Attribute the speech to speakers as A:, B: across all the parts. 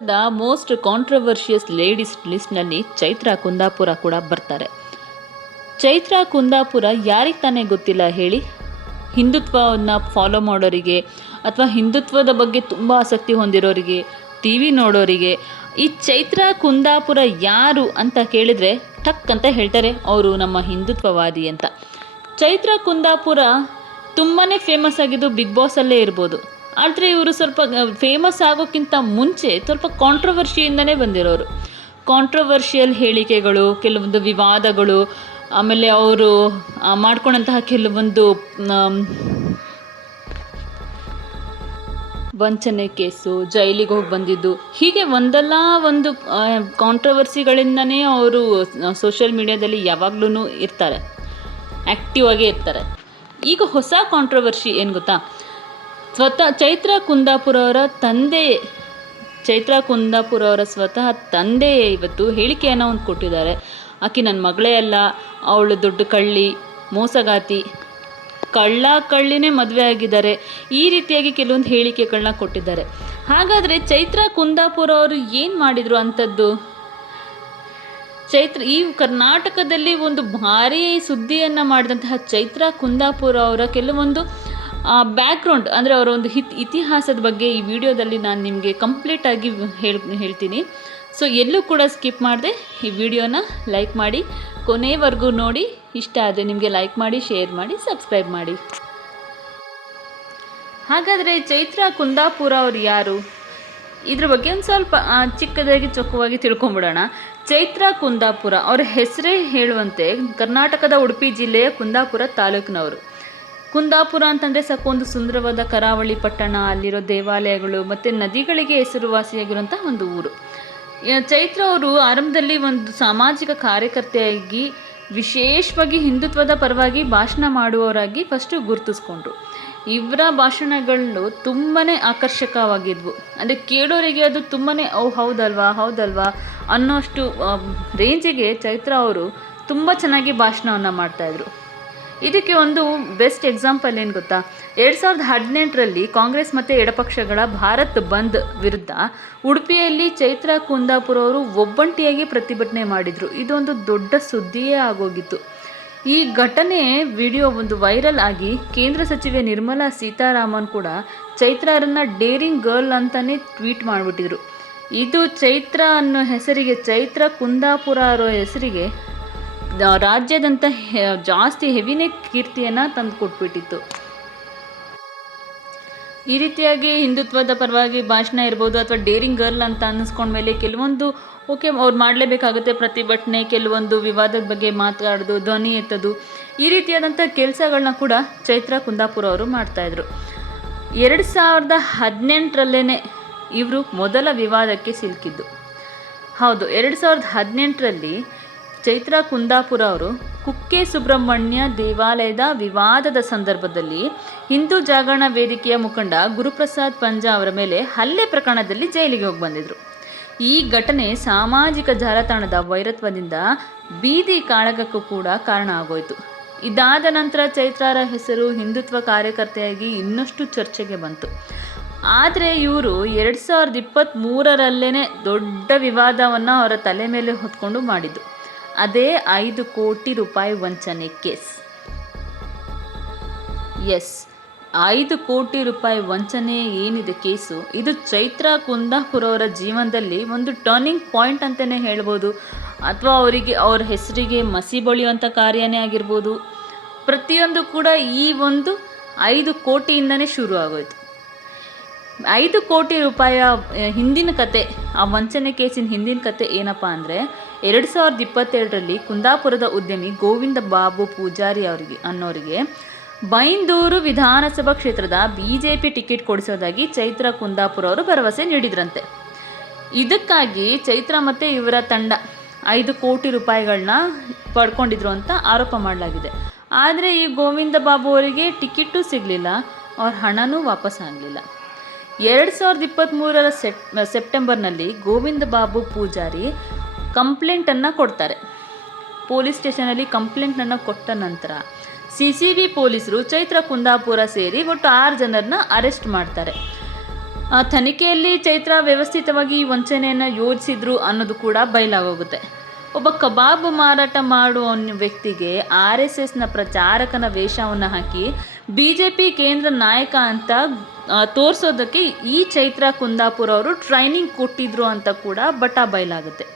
A: The most controversial ladies ಲಿಸ್ಟ್ನಲ್ಲಿ ಚೈತ್ರಾ ಕುಂದಾಪುರ ಕೂಡ ಬರ್ತಾರೆ. ಚೈತ್ರಾ ಕುಂದಾಪುರ ಯಾರಿಗೆ ತಾನೇ ಗೊತ್ತಿಲ್ಲ ಹೇಳಿ? ಹಿಂದುತ್ವವನ್ನು ಫಾಲೋ ಮಾಡೋರಿಗೆ ಅಥವಾ ಹಿಂದುತ್ವದ ಬಗ್ಗೆ ತುಂಬ ಆಸಕ್ತಿ ಹೊಂದಿರೋರಿಗೆ ಟಿ ವಿ ನೋಡೋರಿಗೆ, ಈ ಚೈತ್ರ ಕುಂದಾಪುರ ಯಾರು ಅಂತ ಕೇಳಿದರೆ ಟಕ್ ಅಂತ ಹೇಳ್ತಾರೆ ಅವರು ನಮ್ಮ ಹಿಂದುತ್ವವಾದಿ ಅಂತ. ಚೈತ್ರ ಕುಂದಾಪುರ ತುಂಬಾ ಫೇಮಸ್ ಆಗಿದ್ದು ಬಿಗ್ ಬಾಸಲ್ಲೇ ಇರ್ಬೋದು. ಆದರೆ ಇವರು ಸ್ವಲ್ಪ ಫೇಮಸ್ ಆಗೋಕ್ಕಿಂತ ಮುಂಚೆ ಸ್ವಲ್ಪ ಕಾಂಟ್ರವರ್ಷಿಯಿಂದನೇ ಬಂದಿರೋರು. ಕಾಂಟ್ರವರ್ಷಿಯಲ್ ಹೇಳಿಕೆಗಳು, ಕೆಲವೊಂದು ವಿವಾದಗಳು, ಆಮೇಲೆ ಅವರು ಮಾಡ್ಕೊಂಡಂತಹ ಕೆಲವೊಂದು ವಂಚನೆ ಕೇಸು, ಜೈಲಿಗೆ ಹೋಗಿ ಬಂದಿದ್ದು. ಹೀಗೆ ಒಂದಲ್ಲ ಒಂದು ಕಾಂಟ್ರವರ್ಸಿಗಳಿಂದನೇ ಅವರು ಸೋಷಿಯಲ್ ಮೀಡಿಯಾದಲ್ಲಿ ಯಾವಾಗ್ಲೂ ಇರ್ತಾರೆ. ಆ್ಯಕ್ಟಿವ್ ಆಗೇ ಇರ್ತಾರೆ. ಈಗ ಹೊಸ ಕಾಂಟ್ರವರ್ಸಿ ಏನು ಗೊತ್ತಾ? ಸ್ವತಃ ಚೈತ್ರ ಕುಂದಾಪುರ ಅವರ ತಂದೆ, ಚೈತ್ರ ಕುಂದಾಪುರ ಅವರ ಸ್ವತಃ ತಂದೆಯೇ ಇವತ್ತು ಹೇಳಿಕೆಯನ್ನು ಒಂದು ಕೊಟ್ಟಿದ್ದಾರೆ. ಆಕೆ ನನ್ನ ಮಗಳೇ ಅಲ್ಲ, ಅವಳು ದೊಡ್ಡ ಕಳ್ಳಿ, ಮೋಸಗಾತಿ. ಕಳ್ಳ ಕಳ್ಳಿನೇ ಮದುವೆ ಆಗಿದ್ದಾರೆ. ಈ ರೀತಿಯಾಗಿ ಕೆಲವೊಂದು ಹೇಳಿಕೆಗಳನ್ನ ಕೊಟ್ಟಿದ್ದಾರೆ. ಹಾಗಾದರೆ ಚೈತ್ರ ಕುಂದಾಪುರ ಅವರು ಏನು ಮಾಡಿದರು ಅಂಥದ್ದು ಚೈತ್ರ, ಈ ಕರ್ನಾಟಕದಲ್ಲಿ ಒಂದು ಭಾರೀ ಸುದ್ದಿಯನ್ನು ಮಾಡಿದಂತಹ ಚೈತ್ರ ಕುಂದಾಪುರ ಅವರ ಕೆಲವೊಂದು ಬ್ಯಾಕ್ಗ್ರೌಂಡ್ ಅಂದರೆ ಅವರ ಒಂದು ಹಿತ್, ಇತಿಹಾಸದ ಬಗ್ಗೆ ಈ ವಿಡಿಯೋದಲ್ಲಿ ನಾನು ನಿಮಗೆ ಕಂಪ್ಲೀಟಾಗಿ ಹೇಳ್, ಹೇಳ್ತೀನಿ. ಸೊ ಎಲ್ಲೂ ಕೂಡ ಸ್ಕಿಪ್ ಮಾಡದೆ, ಈ ವಿಡಿಯೋನ ಲೈಕ್ ಮಾಡಿ ಕೊನೆಯವರೆಗೂ ನೋಡಿ, ಇಷ್ಟ ಆದರೆ ನಿಮಗೆ ಲೈಕ್ ಮಾಡಿ ಶೇರ್ ಮಾಡಿ ಸಬ್ಸ್ಕ್ರೈಬ್ ಮಾಡಿ. ಹಾಗಾದರೆ ಚೈತ್ರ ಕುಂದಾಪುರ ಅವರು ಯಾರು? ಇದ್ರ ಬಗ್ಗೆ ಒಂದು ಸ್ವಲ್ಪ ಚಿಕ್ಕದಾಗಿ ಚೊಕ್ಕವಾಗಿ ತಿಳ್ಕೊಂಬಿಡೋಣ. ಚೈತ್ರ ಕುಂದಾಪುರ, ಅವರ ಹೆಸರೇ ಹೇಳುವಂತೆ ಕರ್ನಾಟಕದ ಉಡುಪಿ ಜಿಲ್ಲೆಯ ಕುಂದಾಪುರ ತಾಲೂಕಿನವರು. ಕುಂದಾಪುರ ಅಂತಂದರೆ ಸಾಕು ಒಂದು ಸುಂದರವಾದ ಕರಾವಳಿ ಪಟ್ಟಣ, ಅಲ್ಲಿರೋ ದೇವಾಲಯಗಳು ಮತ್ತು ನದಿಗಳಿಗೆ ಹೆಸರುವಾಸಿಯಾಗಿರುವಂಥ ಒಂದು ಊರು. ಚೈತ್ರ ಅವರು ಆರಂಭದಲ್ಲಿ ಒಂದು ಸಾಮಾಜಿಕ ಕಾರ್ಯಕರ್ತೆಯಾಗಿ ವಿಶೇಷವಾಗಿ ಹಿಂದುತ್ವದ ಪರವಾಗಿ ಭಾಷಣ ಮಾಡುವವರಾಗಿ ಫಸ್ಟು ಗುರುತಿಸ್ಕೊಂಡ್ರು. ಇವರ ಭಾಷಣಗಳು ತುಂಬಾ ಆಕರ್ಷಕವಾಗಿದ್ವು. ಅಂದರೆ ಕೇಳೋರಿಗೆ ಅದು ತುಂಬಾ ಓ, ಹೌದಲ್ವಾ ಹೌದಲ್ವಾ ಅನ್ನೋಷ್ಟು ರೇಂಜಿಗೆ ಚೈತ್ರ ಅವರು ತುಂಬ ಚೆನ್ನಾಗಿ ಭಾಷಣವನ್ನು ಮಾಡ್ತಾಯಿದ್ರು ಇದಕ್ಕೆ ಒಂದು ಬೆಸ್ಟ್ ಎಕ್ಸಾಂಪಲ್ ಏನು ಗೊತ್ತಾ? ಎರಡು ಸಾವಿರದ ಹದಿನೆಂಟರಲ್ಲಿ ಕಾಂಗ್ರೆಸ್ ಮತ್ತು ಎಡಪಕ್ಷಗಳ ಭಾರತ್ ಬಂದ್ ವಿರುದ್ಧ ಉಡುಪಿಯಲ್ಲಿ ಚೈತ್ರ ಕುಂದಾಪುರ ಅವರು ಒಬ್ಬಂಟಿಯಾಗಿ ಪ್ರತಿಭಟನೆ ಮಾಡಿದರು. ಇದೊಂದು ದೊಡ್ಡ ಸುದ್ದಿಯೇ ಆಗೋಗಿತ್ತು. ಈ ಘಟನೆ ವಿಡಿಯೋ ಒಂದು ವೈರಲ್ ಆಗಿ ಕೇಂದ್ರ ಸಚಿವೆ ನಿರ್ಮಲಾ ಸೀತಾರಾಮನ್ ಕೂಡ ಚೈತ್ರಾರನ್ನ ಡೇರಿಂಗ್ ಗರ್ಲ್ ಅಂತಲೇ ಟ್ವೀಟ್ ಮಾಡಿಬಿಟ್ಟಿದ್ರು. ಇದು ಚೈತ್ರ ಅನ್ನೋ ಹೆಸರಿಗೆ, ಚೈತ್ರ ಕುಂದಾಪುರ ಅವರ ಹೆಸರಿಗೆ ರಾಜ್ಯಾದ್ಯಂತ ಹೆ- ಜಾಸ್ತಿ ಹೆವಿನೇ ಕೀರ್ತಿಯನ್ನು ತಂದು ಕೊಟ್ಬಿಟ್ಟಿತ್ತು. ಈ ರೀತಿಯಾಗಿ ಹಿಂದುತ್ವದ ಪರವಾಗಿ ಭಾಷಣ ಇರ್ಬೋದು ಅಥವಾ ಡೇರಿಂಗ್ ಗರ್ಲ್ ಅಂತ ಅನ್ನಿಸ್ಕೊಂಡ್ಮೇಲೆ ಕೆಲವೊಂದು ಓಕೆ ಅವ್ರು ಮಾಡಲೇಬೇಕಾಗುತ್ತೆ ಪ್ರತಿಭಟನೆ ಕೆಲವೊಂದು ವಿವಾದದ ಬಗ್ಗೆ ಮಾತಾಡೋದು, ಧ್ವನಿ ಎತ್ತೋದು, ಈ ರೀತಿಯಾದಂಥ ಕೆಲಸಗಳನ್ನ ಕೂಡ ಚೈತ್ರ ಕುಂದಾಪುರ ಅವರು ಮಾಡ್ತಾಯಿದ್ರು ಎರಡು ಸಾವಿರದ ಹದಿನೆಂಟರಲ್ಲೇ ಇವರು ಮೊದಲ ವಿವಾದಕ್ಕೆ ಸಿಲುಕಿದ್ದು. ಹೌದು, ಎರಡು ಸಾವಿರದ ಹದಿನೆಂಟರಲ್ಲಿ ಚೈತ್ರ ಕುಂದಾಪುರ ಅವರು ಕುಕ್ಕೆ ಸುಬ್ರಹ್ಮಣ್ಯ ದೇವಾಲಯದ ವಿವಾದದ ಸಂದರ್ಭದಲ್ಲಿ ಹಿಂದೂ ಜಾಗರಣ ವೇದಿಕೆಯ ಮುಖಂಡ ಗುರುಪ್ರಸಾದ್ ಪಂಜಾ ಅವರ ಮೇಲೆ ಹಲ್ಲೆ ಪ್ರಕರಣದಲ್ಲಿ ಜೈಲಿಗೆ ಹೋಗಿ ಬಂದಿದ್ರು. ಈ ಘಟನೆ ಸಾಮಾಜಿಕ ಜಾಲತಾಣದ ವೈರತ್ವದಿಂದ ಬೀದಿ ಕಾಳಗಕ್ಕೂ ಕೂಡ ಕಾರಣ ಆಗೋಯಿತು. ಇದಾದ ನಂತರ ಚೈತ್ರಾರ ಹೆಸರು ಹಿಂದುತ್ವ ಕಾರ್ಯಕರ್ತೆಯಾಗಿ ಇನ್ನಷ್ಟು ಚರ್ಚೆಗೆ ಬಂತು. ಆದರೆ ಇವರು ಎರಡು ಸಾವಿರದ ಇಪ್ಪತ್ತ್ಮೂರರಲ್ಲೇ ದೊಡ್ಡ ವಿವಾದವನ್ನು ಅವರ ತಲೆ ಮೇಲೆ ಹೊತ್ಕೊಂಡು ಮಾಡಿದ್ದು. ಅದೇ ಐದು ಕೋಟಿ ರೂಪಾಯಿ ವಂಚನೆ ಕೇಸ್. ಎಸ್, ಐದು ಕೋಟಿ ರೂಪಾಯಿ ವಂಚನೆ ಏನಿದೆ ಕೇಸು? ಇದು ಚೈತ್ರ ಕುಂದಾಪುರ ಅವರ ಜೀವನದಲ್ಲಿ ಒಂದು ಟರ್ನಿಂಗ್ ಪಾಯಿಂಟ್ ಅಂತಲೇ ಹೇಳ್ಬೋದು. ಅಥವಾ ಅವರಿಗೆ, ಅವ್ರ ಹೆಸರಿಗೆ ಮಸಿ ಬಳಿಯುವಂಥ ಕಾರ್ಯನೇ ಆಗಿರ್ಬೋದು. ಪ್ರತಿಯೊಂದು ಕೂಡ ಈ ಒಂದು ಐದು ಕೋಟಿಯಿಂದನೇ ಶುರು ಆಗೋಯ್ತು. ಐದು ಕೋಟಿ ರೂಪಾಯಿಯ ಹಿಂದಿನ ಕತೆ, ಆ ವಂಚನೆ ಕೇಸಿನ ಹಿಂದಿನ ಕತೆ ಏನಪ್ಪ ಅಂದರೆ ಎರಡು ಸಾವಿರದ ಇಪ್ಪತ್ತೆರಡರಲ್ಲಿ ಕುಂದಾಪುರದ ಉದ್ಯಮಿ ಗೋವಿಂದ ಬಾಬು ಪೂಜಾರಿ ಅವರಿಗೆ ಅನ್ನೋರಿಗೆ ಬೈಂದೂರು ವಿಧಾನಸಭಾ ಕ್ಷೇತ್ರದ ಬಿ ಜೆ ಪಿ ಟಿಕೆಟ್ ಕೊಡಿಸೋದಾಗಿ ಚೈತ್ರ ಕುಂದಾಪುರ ಅವರು ಭರವಸೆ ನೀಡಿದ್ರಂತೆ. ಇದಕ್ಕಾಗಿ ಚೈತ್ರ ಮತ್ತು ಇವರ ತಂಡ ಐದು ಕೋಟಿ ರೂಪಾಯಿಗಳನ್ನ ಪಡ್ಕೊಂಡಿದ್ರು ಅಂತ ಆರೋಪ ಮಾಡಲಾಗಿದೆ. ಆದರೆ ಈ ಗೋವಿಂದ ಬಾಬು ಅವರಿಗೆ ಟಿಕೆಟು ಸಿಗಲಿಲ್ಲ, ಅವ್ರ ಹಣನೂ ವಾಪಸ್ ಆಗಲಿಲ್ಲ. ಎರಡು ಸಾವಿರದ ಇಪ್ಪತ್ತ್ಮೂರರ ಸೆಪ್, ಸೆಪ್ಟೆಂಬರ್ನಲ್ಲಿ ಗೋವಿಂದ ಬಾಬು ಪೂಜಾರಿ ಕಂಪ್ಲೇಂಟನ್ನು ಕೊಡ್ತಾರೆ. ಪೊಲೀಸ್ ಸ್ಟೇಷನಲ್ಲಿ ಕಂಪ್ಲೇಂಟನ್ನು ಕೊಟ್ಟ ನಂತರ ಸಿ ಸಿ ಬಿ ಪೊಲೀಸರು ಚೈತ್ರ ಕುಂದಾಪುರ ಸೇರಿ ಒಟ್ಟು ಆರು ಜನರನ್ನ ಅರೆಸ್ಟ್ ಮಾಡ್ತಾರೆ. ತನಿಖೆಯಲ್ಲಿ ಚೈತ್ರ ವ್ಯವಸ್ಥಿತವಾಗಿ ವಂಚನೆಯನ್ನು ಯೋಜಿಸಿದ್ರು ಅನ್ನೋದು ಕೂಡ ಬಯಲಾಗೋಗುತ್ತೆ. ಒಬ್ಬ ಕಬಾಬ್ ಮಾರಾಟ ಮಾಡುವ ವ್ಯಕ್ತಿಗೆ ಆರ್ ಎಸ್ ಎಸ್ನ ಪ್ರಚಾರಕನ ವೇಷವನ್ನು ಹಾಕಿ ಬಿ ಜೆ ಪಿ ಕೇಂದ್ರ ನಾಯಕ ಅಂತ ತೋರಿಸೋದಕ್ಕೆ ಈ ಚೈತ್ರ ಕುಂದಾಪುರ ಅವರು ಟ್ರೈನಿಂಗ್ ಕೊಟ್ಟಿದ್ರು ಅಂತ ಕೂಡ ಬಟ ಬಯಲಾಗುತ್ತೆ.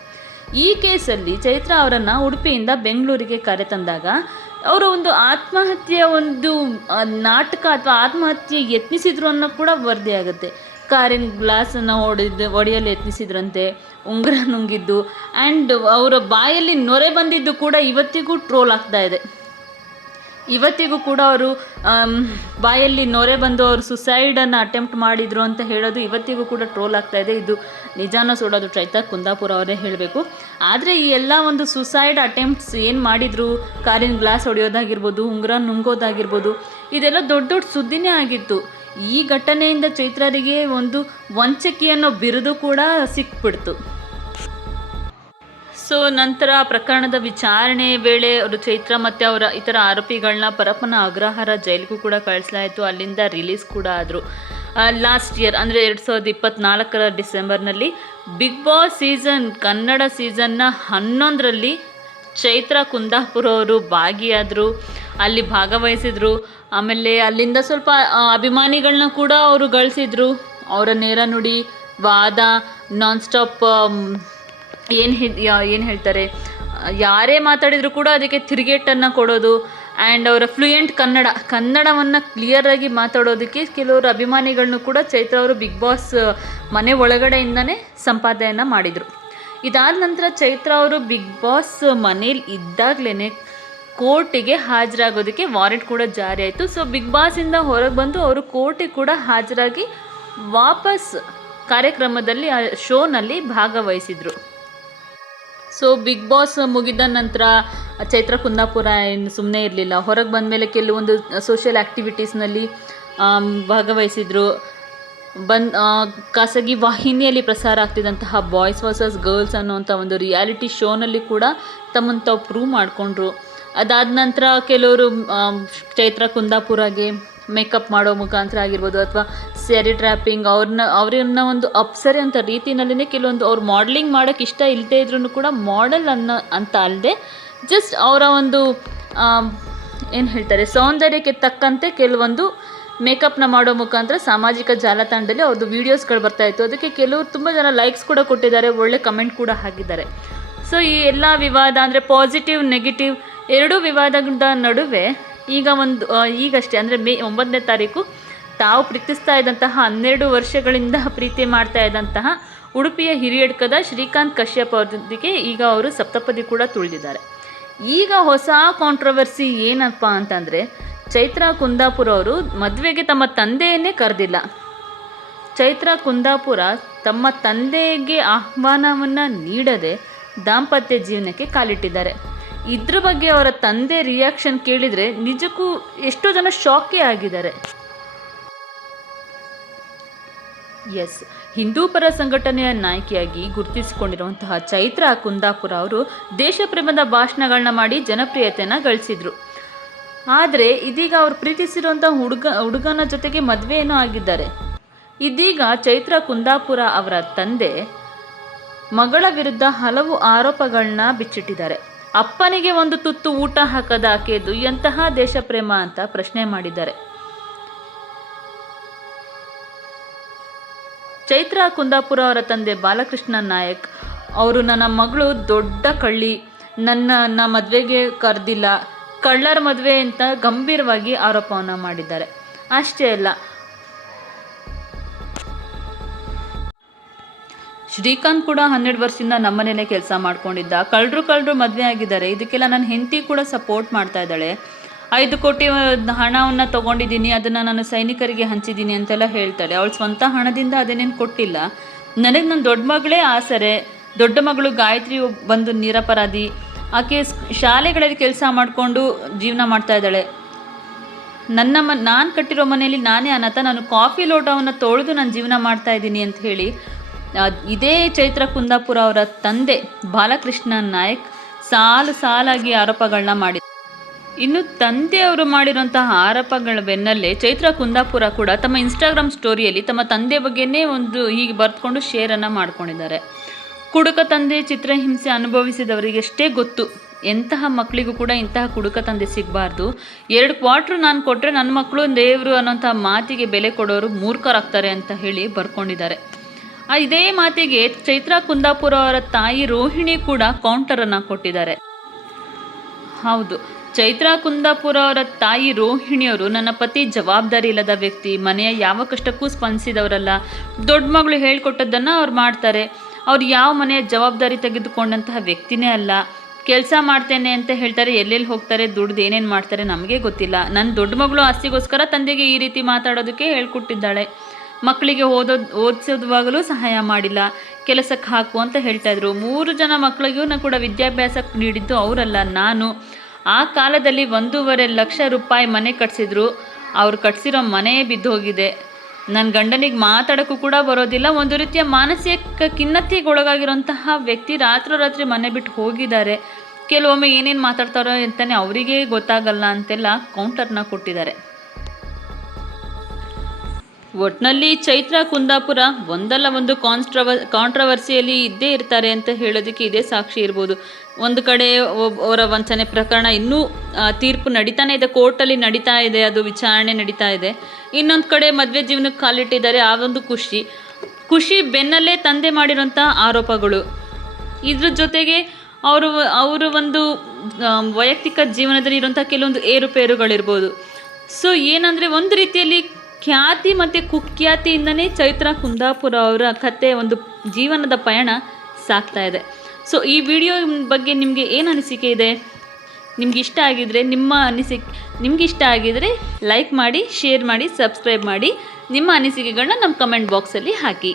A: ಈ ಕೇಸಲ್ಲಿ ಚೈತ್ರ ಅವರನ್ನು ಉಡುಪಿಯಿಂದ ಬೆಂಗಳೂರಿಗೆ ಕರೆತಂದಾಗ, ಅವರು ಒಂದು ಆತ್ಮಹತ್ಯೆಯ ಒಂದು ನಾಟಕ ಅಥವಾ ಆತ್ಮಹತ್ಯೆ ಯತ್ನಿಸಿದ್ರು ಅನ್ನೋ ಕೂಡ ವರದಿಯಾಗುತ್ತೆ ಕಾರಿನ ಗ್ಲಾಸನ್ನು ಹೊಡೆದು ಒಡೆಯಲು ಯತ್ನಿಸಿದ್ರಂತೆ, ಉಂಗುರ ನುಂಗಿದ್ದು ಆ್ಯಂಡ್ ಅವರ ಬಾಯಲ್ಲಿ ನೊರೆ ಬಂದಿದ್ದು ಕೂಡ ಇವತ್ತಿಗೂ ಟ್ರೋಲ್ ಆಗ್ತಾ ಇದೆ. ಇವತ್ತಿಗೂ ಕೂಡ ಅವರು ಬಾಯಲ್ಲಿ ನೊರೆ ಬಂದು ಅವರು ಸುಸೈಡನ್ನು ಅಟೆಂಪ್ಟ್ ಮಾಡಿದ್ರು ಅಂತ ಹೇಳೋದು ಇವತ್ತಿಗೂ ಕೂಡ ಟ್ರೋಲ್ ಆಗ್ತಾ ಇದೆ. ಇದು ನಿಜಾನ ಸುಡೋದು ಚೈತ್ರ ಕುಂದಾಪುರ ಅವರೇ ಹೇಳಬೇಕು. ಆದರೆ ಈ ಎಲ್ಲ ಒಂದು ಸುಸೈಡ್ ಅಟೆಂಪ್ಟ್ಸ್ ಏನು ಮಾಡಿದ್ರು? ಕಾರಿನ ಗ್ಲಾಸ್ ಹೊಡೆಯೋದಾಗಿರ್ಬೋದು, ಉಂಗುರ ನುಂಗೋದಾಗಿರ್ಬೋದು, ಇದೆಲ್ಲ ದೊಡ್ಡ ದೊಡ್ಡ ಸುದ್ದಿನೇ ಆಗಿತ್ತು. ಈ ಘಟನೆಯಿಂದ ಚೈತ್ರರಿಗೆ ಒಂದು ವಂಚಕಿ ಅನ್ನೋ ಬಿರುದು ಕೂಡ ಸಿಕ್ಬಿಡ್ತು. ಸೊ ನಂತರ ಪ್ರಕರಣದ ವಿಚಾರಣೆ ವೇಳೆ ಅವರು ಚೈತ್ರ ಮತ್ತು ಅವರ ಇತರ ಆರೋಪಿಗಳನ್ನ ಪರಪ್ಪನ ಅಗ್ರಹಾರ ಜೈಲಿಗೂ ಕೂಡ ಕಳಿಸಲಾಯಿತು. ಅಲ್ಲಿಂದ ರಿಲೀಸ್ ಕೂಡ ಆದರು. ಲಾಸ್ಟ್ ಇಯರ್ ಅಂದರೆ ಎರಡು ಸಾವಿರದ ಇಪ್ಪತ್ತ್ನಾಲ್ಕರ ಡಿಸೆಂಬರ್ನಲ್ಲಿ ಬಿಗ್ ಬಾಸ್ ಸೀಸನ್, ಕನ್ನಡ ಸೀಸನ್ನ ಹನ್ನೊಂದರಲ್ಲಿ ಚೈತ್ರ ಕುಂದಾಪುರ ಅವರು ಭಾಗಿಯಾದರು. ಅಲ್ಲಿ ಭಾಗವಹಿಸಿದರು. ಆಮೇಲೆ ಅಲ್ಲಿಂದ ಸ್ವಲ್ಪ ಅಭಿಮಾನಿಗಳನ್ನ ಕೂಡ ಅವರು ಗಳಿಸಿದರು. ಅವರ ನೇರ ನುಡಿ, ವಾದ ನಾನ್ ಸ್ಟಾಪ್ ಏನು ಏನು ಹೇಳ್ತಾರೆ? ಯಾರೇ ಮಾತಾಡಿದರೂ ಕೂಡ ಅದಕ್ಕೆ ತಿರುಗೇಟನ್ನು ಕೊಡೋದು ಆ್ಯಂಡ್ ಅವರ ಫ್ಲೂಯೆಂಟ್ ಕನ್ನಡ, ಕನ್ನಡವನ್ನು ಕ್ಲಿಯರಾಗಿ ಮಾತಾಡೋದಕ್ಕೆ ಕೆಲವರು ಅಭಿಮಾನಿಗಳನ್ನು ಕೂಡ ಚೈತ್ರ ಅವರು ಬಿಗ್ ಬಾಸ್ ಮನೆ ಒಳಗಡೆಯಿಂದನೇ ಸಂಪಾದನೆಯನ್ನು ಮಾಡಿದರು. ಇದಾದ ನಂತರ ಚೈತ್ರ ಅವರು ಬಿಗ್ ಬಾಸ್ ಮನೇಲಿ ಇದ್ದಾಗಲೇ ಕೋರ್ಟಿಗೆ ಹಾಜರಾಗೋದಕ್ಕೆ ವಾರೆಂಟ್ ಕೂಡ ಜಾರಿ ಆಯಿತು. ಸೊ ಬಿಗ್ ಬಾಸಿಂದ ಹೊರಗೆ ಬಂದು ಅವರು ಕೋರ್ಟಿಗೆ ಕೂಡ ಹಾಜರಾಗಿ ವಾಪಸ್ ಕಾರ್ಯಕ್ರಮದಲ್ಲಿ, ಆ ಶೋನಲ್ಲಿ ಭಾಗವಹಿಸಿದರು. ಸೊ ಬಿಗ್ ಬಾಸ್ ಮುಗಿದ ನಂತರ ಚೈತ್ರ ಕುಂದಾಪುರ ಏನು ಸುಮ್ಮನೆ ಇರಲಿಲ್ಲ. ಹೊರಗೆ ಬಂದಮೇಲೆ ಕೆಲವೊಂದು ಸೋಷಿಯಲ್ ಆ್ಯಕ್ಟಿವಿಟೀಸ್ನಲ್ಲಿ ಭಾಗವಹಿಸಿದರು. ಬಂದ್ ಆ, ಖಾಸಗಿ ವಾಹಿನಿಯಲ್ಲಿ ಪ್ರಸಾರ ಆಗ್ತಿದ್ದಂತಹ ಬಾಯ್ಸ್ ವರ್ಸಸ್ ಗರ್ಲ್ಸ್ ಅನ್ನುವಂಥ ಒಂದು ರಿಯಾಲಿಟಿ ಶೋನಲ್ಲಿ ಕೂಡ ತಮ್ಮನ್ನು ತಾವು ಪ್ರೂವ್ ಮಾಡಿಕೊಂಡ್ರು. ಅದಾದ ನಂತರ ಕೆಲವರು ಚೈತ್ರ ಕುಂದಾಪುರಗೆ ಮೇಕಪ್ ಮಾಡೋ ಮುಖಾಂತರ ಆಗಿರ್ಬೋದು ಅಥವಾ ಸ್ಯಾರಿ ಟ್ರ್ಯಾಪಿಂಗ್ ಅವ್ರನ್ನ ಅವ್ರನ್ನ ಒಂದು ಅಪ್ಸರೆ ಅಂತ ರೀತಿಯಲ್ಲಿನೇ ಕೆಲವೊಂದು ಅವ್ರು ಮಾಡಲಿಂಗ್ ಮಾಡೋಕ್ಕೆ ಇಷ್ಟ ಇಲ್ಲದೇ ಇದ್ರೂ ಕೂಡ ಮಾಡಲ್ ಅನ್ನೋ ಅಂತ ಅಲ್ಲದೆ ಜಸ್ಟ್ ಅವರ ಒಂದು ಏನು ಹೇಳ್ತಾರೆ, ಸೌಂದರ್ಯಕ್ಕೆ ತಕ್ಕಂತೆ ಕೆಲವೊಂದು ಮೇಕಪ್ನ ಮಾಡೋ ಮುಖಾಂತರ ಸಾಮಾಜಿಕ ಜಾಲತಾಣದಲ್ಲಿ ಅವ್ರದ್ದು ವೀಡಿಯೋಸ್ಗಳು ಬರ್ತಾಯಿತ್ತು ಅದಕ್ಕೆ ಕೆಲವರು ತುಂಬ ಜನ ಲೈಕ್ಸ್ ಕೂಡ ಕೊಟ್ಟಿದ್ದಾರೆ, ಒಳ್ಳೆ ಕಮೆಂಟ್ ಕೂಡ ಹಾಕಿದ್ದಾರೆ. ಸೊ ಈ ಎಲ್ಲ ವಿವಾದ ಅಂದರೆ ಪಾಸಿಟಿವ್ ನೆಗೆಟಿವ್ ಎರಡೂ ವಿವಾದದ ನಡುವೆ ಈಗ ಒಂದು ಈಗಷ್ಟೇ, ಅಂದರೆ ಮೇ ಒಂಬತ್ತನೇ ತಾರೀಕು, ತಾವು ಪ್ರೀತಿಸ್ತಾ ಇದ್ದಂತಹ ಹನ್ನೆರಡು ವರ್ಷಗಳಿಂದ ಪ್ರೀತಿ ಮಾಡ್ತಾ ಇದ್ದಂತಹ ಉಡುಪಿಯ ಹಿರಿಯಡ್ಕದ ಶ್ರೀಕಾಂತ್ ಕಶ್ಯಪ್ ಅವರೊಂದಿಗೆ ಈಗ ಅವರು ಸಪ್ತಪದಿ ಕೂಡ ತುಳಿದಿದ್ದಾರೆ. ಈಗ ಹೊಸ ಕಾಂಟ್ರವರ್ಸಿ ಏನಪ್ಪ ಅಂತಂದರೆ, ಚೈತ್ರ ಕುಂದಾಪುರ ಅವರು ಮದುವೆಗೆ ತಮ್ಮ ತಂದೆಯನ್ನೇ ಕರೆದಿಲ್ಲ. ಚೈತ್ರ ಕುಂದಾಪುರ ತಮ್ಮ ತಂದೆಗೆ ಆಹ್ವಾನವನ್ನು ನೀಡದೆ ದಾಂಪತ್ಯ ಜೀವನಕ್ಕೆ ಕಾಲಿಟ್ಟಿದ್ದಾರೆ. ಇದ್ರ ಬಗ್ಗೆ ಅವರ ತಂದೆ ರಿಯಾಕ್ಷನ್ ಕೇಳಿದರೆ ನಿಜಕ್ಕೂ ಎಷ್ಟೋ ಜನ ಶಾಕೇ ಆಗಿದ್ದಾರೆ. ಎಸ್ ಹಿಂದೂ ಪರ ಸಂಘಟನೆಯ ನಾಯಕಿಯಾಗಿ ಗುರುತಿಸಿಕೊಂಡಿರುವಂತಹ ಚೈತ್ರ ಕುಂದಾಪುರ ಅವರು ದೇಶಪ್ರೇಮದ ಭಾಷಣಗಳನ್ನ ಮಾಡಿ ಜನಪ್ರಿಯತೆಯನ್ನು ಗಳಿಸಿದ್ರು. ಆದರೆ ಇದೀಗ ಅವರು ಪ್ರೀತಿಸಿರುವಂಥ ಹುಡುಗ, ಹುಡುಗನ ಜೊತೆಗೆ ಮದುವೆಯೂ ಆಗಿದ್ದಾರೆ. ಇದೀಗ ಚೈತ್ರ ಕುಂದಾಪುರ ಅವರ ತಂದೆ ಮಗಳ ವಿರುದ್ಧ ಹಲವು ಆರೋಪಗಳನ್ನ ಬಿಚ್ಚಿಟ್ಟಿದ್ದಾರೆ. ಅಪ್ಪನಿಗೆ ಒಂದು ತುತ್ತು ಊಟ ಹಾಕದ ಆಕೆದು ಎಂತಹ ದೇಶಪ್ರೇಮ ಅಂತ ಪ್ರಶ್ನೆ ಮಾಡಿದ್ದಾರೆ. ಚೈತ್ರ ಕುಂದಾಪುರ ಅವರ ತಂದೆ ಬಾಲಕೃಷ್ಣ ನಾಯಕ್, ಅವರು ನನ್ನ ಮಗಳು ದೊಡ್ಡ ಕಳ್ಳಿ, ನನ್ನ ಮದುವೆಗೆ ಕರೆದಿಲ್ಲ, ಕಳ್ಳರ ಮದುವೆ ಅಂತ ಗಂಭೀರವಾಗಿ ಆರೋಪವನ್ನು ಮಾಡಿದ್ದಾರೆ. ಅಷ್ಟೇ ಅಲ್ಲ ಶ್ರೀಕಾಂತ್ ಕೂಡ ಹನ್ನೆರಡು ವರ್ಷದಿಂದ ನಮ್ಮನೇಲೆ ಕೆಲಸ ಮಾಡ್ಕೊಂಡಿದ್ದ. ಕಳ್ಳರು ಕಳ್ಳರು ಮದುವೆ ಆಗಿದ್ದಾರೆ. ಇದಕ್ಕೆಲ್ಲ ನನ್ನ ಹೆಂಡತಿ ಕೂಡ ಸಪೋರ್ಟ್ ಮಾಡ್ತಾ ಇದ್ದಾಳೆ. ಐದು ಕೋಟಿ ಹಣವನ್ನು ತಗೊಂಡಿದ್ದೀನಿ. ಅದನ್ನು ನಾನು ಸೈನಿಕರಿಗೆ ಹಂಚಿದ್ದೀನಿ ಅಂತೆಲ್ಲ ಹೇಳ್ತಾಳೆ ಅವಳು ಸ್ವಂತ ಹಣದಿಂದ ಅದನ್ನೇನು ಕೊಟ್ಟಿಲ್ಲ. ನನಗೆ ನನ್ನ ದೊಡ್ಡ ಮಗಳೇ ಆಸರೆ. ದೊಡ್ಡ ಮಗಳು ಗಾಯತ್ರಿ ಬಂದು ನಿರಪರಾಧಿ. ಆಕೆ ಶಾಲೆಗಳಲ್ಲಿ ಕೆಲಸ ಮಾಡಿಕೊಂಡು ಜೀವನ ಮಾಡ್ತಾ ಇದ್ದಾಳೆ. ನನ್ನ ಮ, ನಾನು ಕಟ್ಟಿರೋ ಮನೆಯಲ್ಲಿ ನಾನೇ ಅನಾಥ. ನಾನು ಕಾಫಿ ಲೋಟವನ್ನು ತೊಳೆದು ನಾನು ಜೀವನ ಮಾಡ್ತಾ ಇದ್ದೀನಿ ಅಂತ ಹೇಳಿ ಇದೇ ಚೈತ್ರ ಕುಂದಾಪುರ ಅವರ ತಂದೆ ಬಾಲಕೃಷ್ಣ ನಾಯಕ್ ಸಾಲು ಸಾಲಾಗಿ ಆರೋಪಗಳನ್ನ ಮಾಡಿ ಇನ್ನು ತಂದೆಯವರು ಮಾಡಿರುವಂತಹ ಆರೋಪಗಳ ಬೆನ್ನಲ್ಲೇ ಚೈತ್ರ ಕುಂದಾಪುರ ಕೂಡ ತಮ್ಮ ಇನ್ಸ್ಟಾಗ್ರಾಮ್ ಸ್ಟೋರಿಯಲ್ಲಿ ತಮ್ಮ ತಂದೆ ಬಗ್ಗೆನೇ ಒಂದು ಹೀಗೆ ಬರೆದುಕೊಂಡು ಶೇರನ್ನು ಮಾಡ್ಕೊಂಡಿದ್ದಾರೆ. ಕುಡುಕ ತಂದೆ ಚಿತ್ರಹಿಂಸೆ ಅನುಭವಿಸಿದವರಿಗೆಷ್ಟೇ ಗೊತ್ತು. ಎಂತಹ ಮಕ್ಕಳಿಗೂ ಕೂಡ ಇಂತಹ ಕುಡುಕ ತಂದೆ ಸಿಗಬಾರ್ದು. ಎರಡು ಕ್ವಾರ್ಟ್ರು ನಾನು ಕೊಟ್ಟರೆ ನನ್ನ ಮಕ್ಕಳು ದೇವರು ಅನ್ನೋಂಥ ಮಾತಿಗೆ ಬೆಲೆ ಕೊಡೋರು ಮೂರ್ಖರಾಗ್ತಾರೆ ಅಂತ ಹೇಳಿ ಬರ್ಕೊಂಡಿದ್ದಾರೆ. ಇದೇ ಮಾತಿಗೆ ಚೈತ್ರ ಕುಂದಾಪುರ ಅವರ ತಾಯಿ ರೋಹಿಣಿ ಕೂಡ ಕೌಂಟರನ್ನು ಕೊಟ್ಟಿದ್ದಾರೆ. ಹೌದು, ಚೈತ್ರ ಕುಂದಾಪುರ ಅವರ ತಾಯಿ ರೋಹಿಣಿಯವರು ನನ್ನ ಪತಿ ಜವಾಬ್ದಾರಿ ಇಲ್ಲದ ವ್ಯಕ್ತಿ, ಮನೆಯ ಯಾವ ಕಷ್ಟಕ್ಕೂ ಸ್ಪಂದಿಸಿದವರಲ್ಲ. ದೊಡ್ಡ ಮಗಳು ಹೇಳ್ಕೊಟ್ಟದ್ದನ್ನು ಅವ್ರು ಮಾಡ್ತಾರೆ. ಅವ್ರು ಯಾವ ಮನೆಯ ಜವಾಬ್ದಾರಿ ತೆಗೆದುಕೊಂಡಂತಹ ವ್ಯಕ್ತಿನೇ ಅಲ್ಲ. ಕೆಲಸ ಮಾಡ್ತೇನೆ ಅಂತ ಹೇಳ್ತಾರೆ, ಎಲ್ಲೆಲ್ಲಿ ಹೋಗ್ತಾರೆ, ದುಡ್ದು ಏನೇನು ಮಾಡ್ತಾರೆ ನಮಗೆ ಗೊತ್ತಿಲ್ಲ. ನನ್ನ ದೊಡ್ಡ ಮಗಳು ಆಸ್ತಿಗೋಸ್ಕರ ತಂದೆಗೆ ಈ ರೀತಿ ಮಾತಾಡೋದಕ್ಕೆ ಹೇಳ್ಕೊಟ್ಟಿದ್ದಾಳೆ. ಮಕ್ಕಳಿಗೆ ಓದೋದು ಓದಿಸೋದುವಾಗಲೂ ಸಹಾಯ ಮಾಡಿಲ್ಲ. ಕೆಲಸಕ್ಕೆ ಹಾಕು ಅಂತ ಹೇಳ್ತಾ ಇದ್ರು. ಮೂರು ಜನ ಮಕ್ಕಳಿಗೂ ಕೂಡ ವಿದ್ಯಾಭ್ಯಾಸ ನೀಡಿದ್ದು ಅವರಲ್ಲ, ನಾನು. ಆ ಕಾಲದಲ್ಲಿ ಒಂದೂವರೆ ಲಕ್ಷ ರೂಪಾಯಿ ಮನೆ ಕಟ್ಸಿದ್ರು. ಅವ್ರು ಕಟ್ಸಿರೋ ಮನೆ ಬಿದ್ದು ಹೋಗಿದೆ ನನ್ನ ಗಂಡನಿಗೆ ಮಾತಾಡೋಕ್ಕೂ ಕೂಡ ಬರೋದಿಲ್ಲ. ಒಂದು ರೀತಿಯ ಮಾನಸಿಕ ಖಿನ್ನತೆಗೆ ಒಳಗಾಗಿರೋಂತಹ ವ್ಯಕ್ತಿ ರಾತ್ರೋರಾತ್ರಿ ಮನೆ ಬಿಟ್ಟು ಹೋಗಿದ್ದಾರೆ. ಕೆಲವೊಮ್ಮೆ ಏನೇನು ಮಾತಾಡ್ತಾರೋ ಅಂತಲೇ ಅವರಿಗೆ ಗೊತ್ತಾಗಲ್ಲ ಅಂತೆಲ್ಲ ಕೌಂಟರ್ನ ಕೊಟ್ಟಿದ್ದಾರೆ. ಒಟ್ನಲ್ಲಿ ಚೈತ್ರ ಕುಂದಾಪುರ ಒಂದಲ್ಲ ಒಂದು ಕಾನ್ಸ್ಟ್ರವ ಕಾಂಟ್ರವರ್ಸಿಯಲ್ಲಿ ಇದ್ದೇ ಇರ್ತಾರೆ ಅಂತ ಹೇಳೋದಕ್ಕೆ ಇದೇ ಸಾಕ್ಷಿ ಇರ್ಬೋದು. ಒಂದು ಕಡೆ ಅವರ ವಂಚನೆ ಪ್ರಕರಣ ಇನ್ನೂ ತೀರ್ಪು ನಡೀತಾನೆ ಇದೆ, ಕೋರ್ಟಲ್ಲಿ ನಡೀತಾ ಇದೆ, ಅದು ವಿಚಾರಣೆ ನಡೀತಾ ಇದೆ. ಇನ್ನೊಂದು ಕಡೆ ಮದುವೆ ಜೀವನಕ್ಕೆ ಕಾಲಿಟ್ಟಿದ್ದಾರೆ, ಆ ಒಂದು ಖುಷಿ. ಖುಷಿ ಬೆನ್ನಲ್ಲೇ ತಂದೆ ಮಾಡಿರೋಂಥ ಆರೋಪಗಳು. ಇದ್ರ ಜೊತೆಗೆ ಅವರು ಅವರು ಒಂದು ವೈಯಕ್ತಿಕ ಜೀವನದಲ್ಲಿ ಇರುವಂಥ ಕೆಲವೊಂದು ಏರುಪೇರುಗಳಿರ್ಬೋದು. ಸೊ ಏನಂದರೆ, ಒಂದು ರೀತಿಯಲ್ಲಿ ಖ್ಯಾತಿ ಮತ್ತು ಕುಖ್ಯಾತಿಯಿಂದನೇ ಚೈತ್ರ ಕುಂದಾಪುರ ಅವರ ಕತೆ ಒಂದು ಜೀವನದ ಪಯಣ ಸಾಗ್ತಾ ಇದೆ. ಸೊ ಈ ವಿಡಿಯೋ ಬಗ್ಗೆ ನಿಮಗೆ ಏನು ಅನಿಸಿಕೆ ಇದೆ? ನಿಮ್ಗೆ ಇಷ್ಟ ಆಗಿದರೆ ನಿಮ್ಮ ಅನಿಸಿಕೆ, ನಿಮ್ಗೆ ಇಷ್ಟ ಆಗಿದರೆ ಲೈಕ್ ಮಾಡಿ ಶೇರ್ ಮಾಡಿ ಸಬ್ಸ್ಕ್ರೈಬ್ ಮಾಡಿ. ನಿಮ್ಮ ಅನಿಸಿಕೆಗಳನ್ನ ನಮ್ಮ ಕಮೆಂಟ್ ಬಾಕ್ಸಲ್ಲಿ ಹಾಕಿ.